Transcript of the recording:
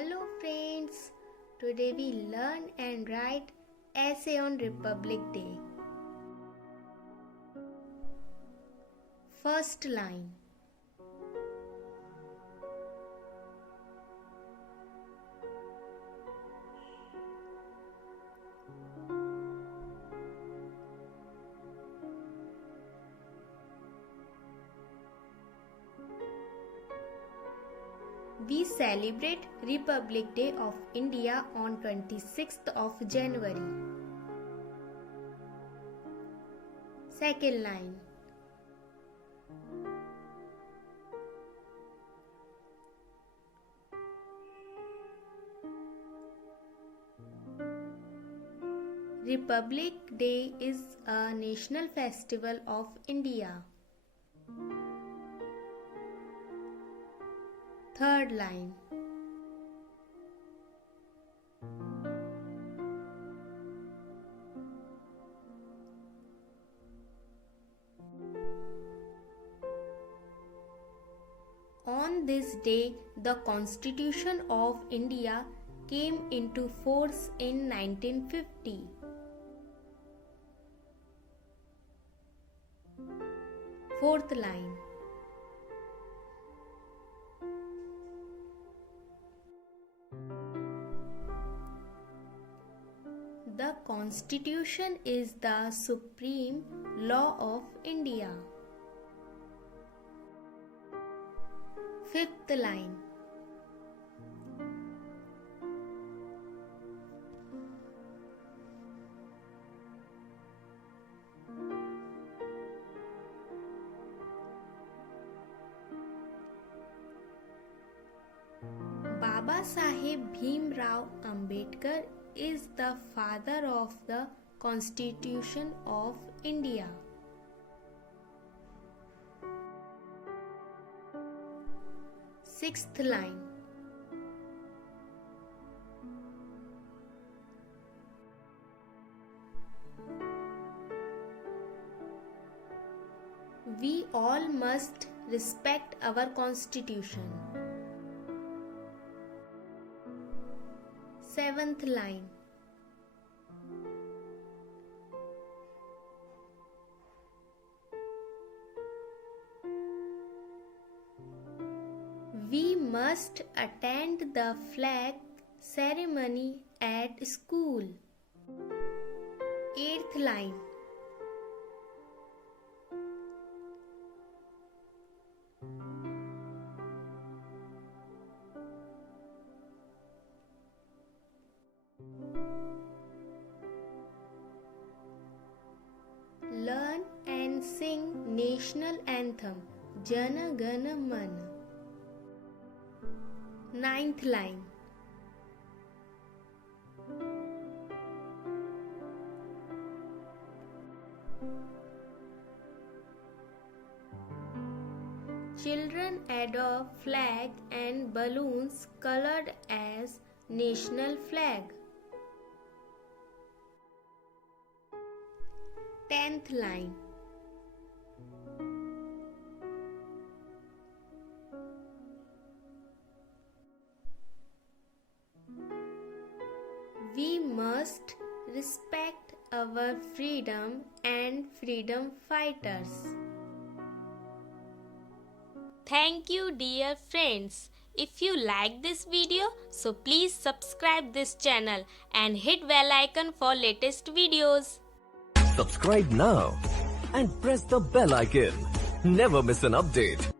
Hello friends, today we learn and write essay on Republic Day. First line. We celebrate Republic Day of India on 26th of January. Second line. Republic Day is a national festival of India. Third line. On this day, the Constitution of India came into force in 1950. Fourth line. The Constitution is the supreme law of India. Fifth line. Baba Saheb Bhimrao Ambedkar is the father of the Constitution of India. Sixth line. We all must respect our Constitution. Seventh line. We must attend the flag ceremony at school. Eighth line. Learn and sing national anthem Jana Gana Mana. Ninth line. Children adore flag and balloons colored as national flag. 10th line. We must respect our freedom and freedom fighters. Thank you, dear friends. If you like this video, so please subscribe this channel and hit bell icon for latest videos. Subscribe now and press the bell icon. Never miss an update.